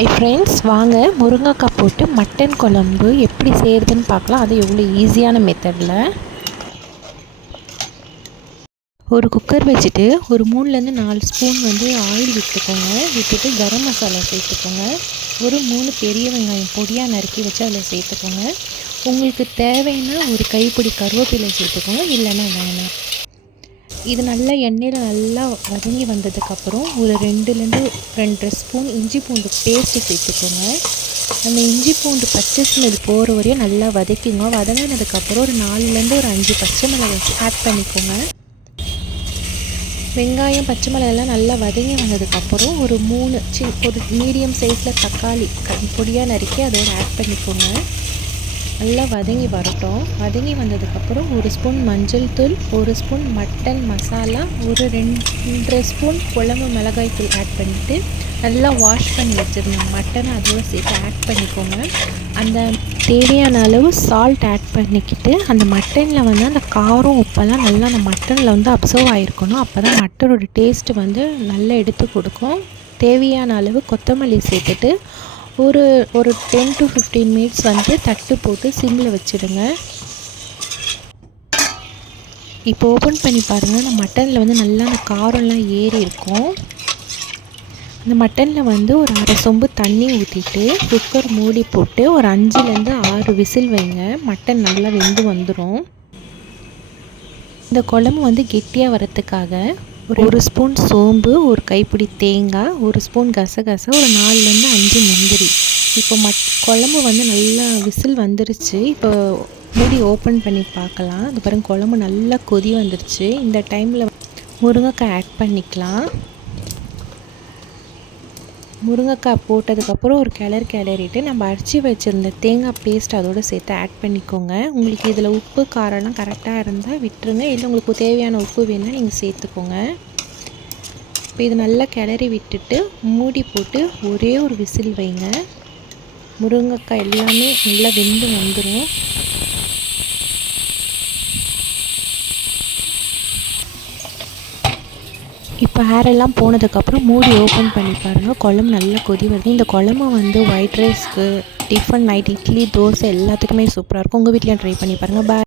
Hi friends வாங்க முருங்கைக்காய் போட்டு மட்டன் குழம்பு எப்படி செய்கிறதுன்னு பார்க்கலாம். அது எவ்வளோ ஈஸியான மெத்தடில் ஒரு குக்கர் வச்சுட்டு ஒரு மூணுலேருந்து நாலு ஸ்பூன் வந்து ஆயில் விட்டுக்கோங்க. விட்டுட்டு கரம் மசாலா சேர்த்துக்கோங்க. ஒரு மூணு பெரிய வெங்காயம் பொடியாக நறுக்கி வச்சு அதில் சேர்த்துக்கோங்க. உங்களுக்கு தேவைன்னா ஒரு கைப்பிடி கருவேப்பிலை சேர்த்துக்கோங்க. இல்லைன்னா வேணாம். இது நல்லா எண்ணெயில் நல்லா வதங்கி வந்ததுக்கப்புறம் ஒரு ரெண்டுலேருந்து ரெண்டரை ஸ்பூன் இஞ்சி பூண்டு பேஸ்ட்டு சேர்த்துக்கோங்க. அந்த இஞ்சி பூண்டு பச்சை ஸ்மெல் போகிற வரையும் நல்லா வதக்கிங்க. வதங்கினதுக்கப்புறம் ஒரு நாலுலேருந்து ஒரு அஞ்சு பச்சை மிளகாய் ஆட் பண்ணிக்கோங்க. வெங்காயம் பச்சை மிளகாயெல்லாம் நல்லா வதங்கி வந்ததுக்கப்புறம் ஒரு மூணு சி ஒரு மீடியம் சைஸில் தக்காளி பொடியாக நறுக்கி அதோடு ஆட் பண்ணிக்கோங்க. நல்லா வதங்கி வரட்டும். வதங்கி வந்ததுக்கப்புறம் ஒரு ஸ்பூன் மஞ்சள் தூள் ஒரு ஸ்பூன் மட்டன் மசாலா ஒரு ரெண்டு ஸ்பூன் குழம்பு மிளகாய் தூள் ஆட் பண்ணிவிட்டு நல்லா வாஷ் பண்ணி வச்சுருந்தோம் மட்டனை அதுவும் சேர்த்து ஆட் பண்ணிக்கோங்க. அந்த தேவையான அளவு சால்ட் ஆட் பண்ணிக்கிட்டு அந்த மட்டனில் வந்து அந்த காரம் உப்பெல்லாம் நல்லா அந்த மட்டனில் வந்து அப்சர்வ் ஆகிருக்கணும் அப்போ தான் மட்டனோட டேஸ்ட்டு வந்து நல்லா எடுத்து கொடுக்கும். தேவையான அளவு கொத்தமல்லி சேர்த்துட்டு ஒரு ஒரு டென் டு ஃபிஃப்டீன் மினிட்ஸ் வந்து தட்டு போட்டு சிம்மில் வச்சுடுங்க. இப்போ ஓப்பன் பண்ணி பாருங்கள் அந்த மட்டனில் வந்து நல்லா அந்த காரம்லாம் ஏறி இருக்கும். அந்த மட்டனில் வந்து ஒரு அரை சொம்பு தண்ணி ஊற்றிட்டு குக்கர் மூடி போட்டு ஒரு அஞ்சுலேருந்து ஆறு விசில் வைங்க. மட்டன் நல்லா வெந்து வந்துடும் இந்த குழம்பு வந்து கெட்டியாக வரத்துக்காக ஒரு ஒரு ஸ்பூன் சோம்பு ஒரு கைப்பிடி தேங்காய் ஒரு ஸ்பூன் கசகசா ஒரு நாலுலேருந்து அஞ்சு முந்திரி. இப்போ மட் குழம்பு வந்து நல்லா விசில் வந்துருச்சு. இப்போ மூடி ஓப்பன் பண்ணி பார்க்கலாம். அது பாருங்க குழம்பு நல்லா கொதி வந்துருச்சு. இந்த டைமில் முருங்கைக்காய் ஆட் பண்ணிக்கலாம். முருங்கைக்காய் போட்டதுக்கப்புறம் ஒரு கிளறு கிளறிட்டு நம்ம அரைச்சி வச்சுருந்த தேங்காய் பேஸ்ட் அதோடு சேர்த்து ஆட் பண்ணிக்கோங்க. உங்களுக்கு இதில் உப்பு காரம்லாம் கரெக்டாக இருந்தால் விட்டுருங்க. இல்லை உங்களுக்கு தேவையான உப்பு வேணால் நீங்கள் சேர்த்துக்கோங்க. இப்போ இது நல்லா கிளறி விட்டுட்டு மூடி போட்டு ஒரே ஒரு விசில் வைங்க. முருங்கைக்காய் எல்லாமே நல்லா வெந்து வந்துடும் இப்போ ஹேரெல்லாம் போனதுக்கப்புறம் மூடி ஓப்பன் பண்ணி பாருங்கள் குழம்பு நல்லா கொதி வருது. இந்த குழம்பு வந்து ஒயிட் ரைஸ்க்கு டிஃபன் நைட் இட்லி தோசை எல்லாத்துக்குமே சூப்பராக இருக்கும். உங்கள் வீட்லேயும் ட்ரை பண்ணி பாருங்கள் பாய்